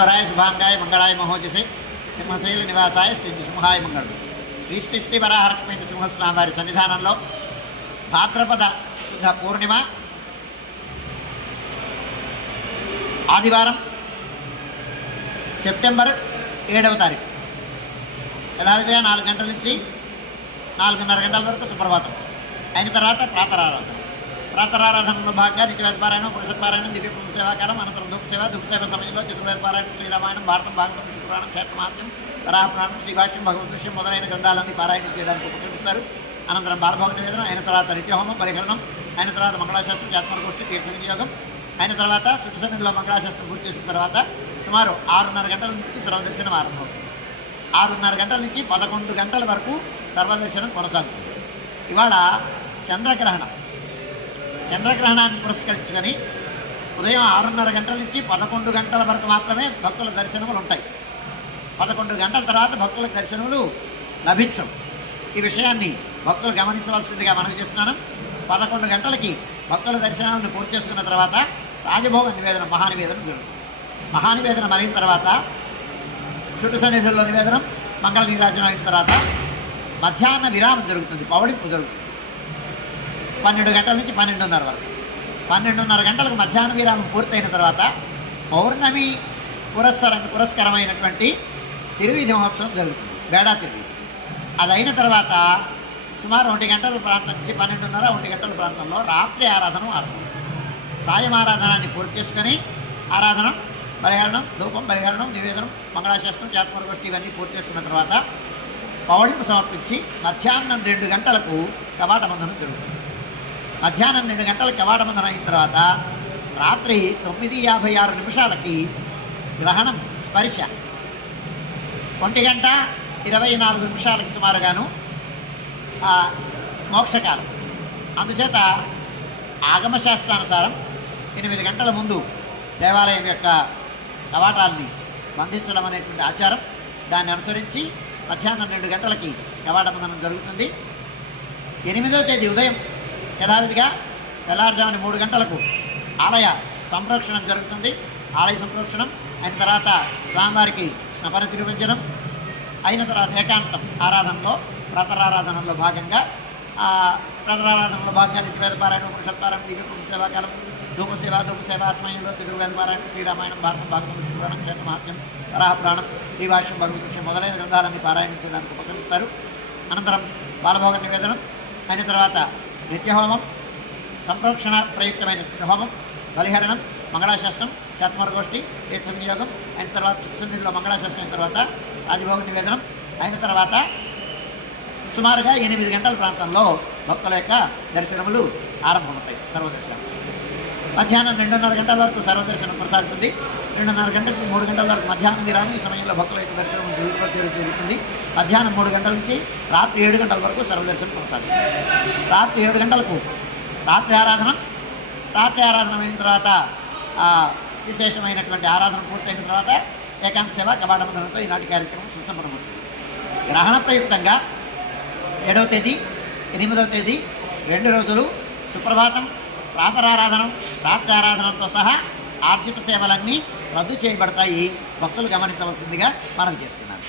సుందరాయ శుభాంగాయ మంగళాయ మహోజసే సింహశైల నివాసాయ శ్రీ నృసింహాయ మంగళం శ్రీ శ్రీ శ్రీ వరాహలక్ష్మీ నృసింహస్వామి వారి సన్నిధానంలో భాద్రపద శుద్ధ పూర్ణిమ ఆదివారం సెప్టెంబర్ ఏడవ తారీఖు యథావిధిగా నాలుగు గంటల నుంచి నాలుగున్నర గంటల వరకు సుప్రభాతం అయిన తర్వాత ప్రాతరారాధన రాతరారాధనలో భాగంగా నిత్యవేద పారాయణం పురుషత్ పారాయణం దివ్య పురుష సేవాకాలం అనంతరం ధూప సేవ ధూప సేవ సమయంలో చతుర్వేద పారాయణం శ్రీరామాయణం భారతం భాగవతం పురాణం క్షేత్రమాత్యం వరాహపురాణం శ్రీభాష్యం భగవద్విషయం మొదలైన గ్రంథాలన్నీ పారాయణం చేయడానికి ఉపకరిస్తారు అనంతరం బాలభోగ నివేదన అయిన తర్వాత నిత్యహోమం పరిహరణం అయిన తర్వాత మంగళాశాస్త్రం జాత్మగోష్ఠి తీర్థ వినియోగం అయిన తర్వాత చుట్టు సన్నిధిలో మంగళాశాస్త్రం పూర్తి చేసిన తర్వాత సుమారు ఆరున్నర గంటల నుంచి సర్వదర్శనం ఆరంభం ఆరున్నర గంటల నుంచి పదకొండు గంటల వరకు సర్వదర్శనం కొనసాగుతుంది. ఇవాళ చంద్రగ్రహణం. చంద్రగ్రహణాన్ని పురస్కరించుకొని ఉదయం ఆరున్నర గంటల నుంచి పదకొండు గంటల వరకు మాత్రమే భక్తుల దర్శనములు ఉంటాయి. పదకొండు గంటల తర్వాత భక్తుల దర్శనములు లభించవు. ఈ విషయాన్ని భక్తులు గమనించవలసిందిగా మనవి చేస్తున్నాను. పదకొండు గంటలకి భక్తుల దర్శనాలను పూర్తి చేసుకున్న తర్వాత రాజభోగ నివేదన మహానివేదన జరుగుతుంది. మహానివేదన మరిగిన తర్వాత చుట్టు సన్నిధుల్లో నివేదనం మంగళ నీరాజనం అయిన తర్వాత మధ్యాహ్న విరామం జరుగుతుంది పౌళింపు జరుగుతుంది. పన్నెండు గంటల నుంచి పన్నెండున్నర వరకు. పన్నెండున్నర గంటలకు మధ్యాహ్న విరామం పూర్తయిన తర్వాత పౌర్ణమి పురస్సర పురస్కరమైనటువంటి తిరువిధి మహోత్సవం జరుగుతుంది బేడా తిరువీధి అది అయిన తర్వాత సుమారు ఒంటి గంటల ప్రాంతం నుంచి పన్నెండున్నర ఒంటి గంటల ప్రాంతంలో రాత్రి ఆరాధన ఆరంభం. సాయం ఆరాధనాన్ని పూర్తి చేసుకొని ఆరాధన పరిహరణం ధూపం పరిహరణం నివేదనం మంగళాశాస్త్రం జాతమరగోష్ఠి ఇవన్నీ పూర్తి చేసుకున్న తర్వాత పౌళింపు సమర్పించి మధ్యాహ్నం రెండు గంటలకు కవాట బంధనం జరుగుతుంది. మధ్యాహ్నం రెండు గంటలకు కవాట అయిన తర్వాత రాత్రి తొమ్మిది యాభై ఆరు నిమిషాలకి గ్రహణం స్పర్శ. ఒంటి గంట ఇరవై నాలుగు నిమిషాలకి సుమారుగాను మోక్షకాలం. అందుచేత ఆగమశాస్త్రానుసారం ఎనిమిది గంటల ముందు దేవాలయం యొక్క కవాటాల్ని బంధించడం అనేటువంటి ఆచారం. దాన్ని అనుసరించి మధ్యాహ్నం రెండు గంటలకి కవాట బంధనం జరుగుతుంది. ఎనిమిదో తేదీ ఉదయం యథావిధిగా తెల్లారుజామున మూడు గంటలకు ఆలయ సంరక్షణం జరుగుతుంది. ఆలయ సంరక్షణం అయిన తర్వాత స్వామివారికి స్నపన తిరువంజనం అయిన తర్వాత ఏకాంతం ఆరాధనలో ప్రతరారాధనలో భాగంగా ప్రతరారాధనలో భాగంగా నిత్యవేద పారాయణ ఉపనిషత్ పారాయణ సేవాకాలం ధూమ సేవ ధూమ సేవ సమయంలో చతుర్వేద పారాయణ శ్రీరామాయణం భారతం భాగవతం విష్ణు పురాణం క్షేత్ర శ్రీభాష్యం భగవద్ మొదలైన గ్రంథాలన్నీ పారాయణించడానికి ఉపకరిస్తారు. అనంతరం బాలభోగ నివేదనం అయిన తర్వాత నిత్యహోమం సంరక్షణ ప్రయుక్తమైన హోమం బలిహరణం మంగళాశాస్త్రం శాతమరగోష్ఠి తీర్థ వినియోగం అయిన తర్వాత చుట్టుసంధిలో మంగళాశాస్త్రం అయిన తర్వాత ఆదిభోగ నివేదనం అయిన తర్వాత సుమారుగా ఎనిమిది గంటల ప్రాంతంలో భక్తుల యొక్క దర్శనములు ఆరంభమవుతాయి సర్వదర్శనం. మధ్యాహ్నం రెండున్నర గంటల వరకు సర్వదర్శనం కొనసాగుతుంది. రెండున్నర గంటలకి మూడు గంటల వరకు మధ్యాహ్నం విరామం ఈ సమయంలో భక్తుల యొక్క దర్శనం చేయడం జరుగుతుంది. మధ్యాహ్నం మూడు గంటల నుంచి రాత్రి ఏడు గంటల వరకు సర్వదర్శనం కొనసాగుతుంది. రాత్రి ఏడు గంటలకు రాత్రి ఆరాధన రాత్రి ఆరాధన అయిన తర్వాత విశేషమైనటువంటి ఆరాధన పూర్తయిన తర్వాత ఏకాంత సేవ కబాటబంధనంతో ఈనాటి కార్యక్రమం సుసంపన్నమవుతుంది. గ్రహణ ప్రయుక్తంగా ఏడవ తేదీ ఎనిమిదవ తేదీ రెండు రోజులు సుప్రభాతం ప్రాతరారాధనం రాత్రి ఆరాధనతో సహా ఆర్జిత సేవలన్నీ రద్దు చేయబడతాయి. భక్తులు గమనించవలసిందిగా మనం చేస్తున్నాను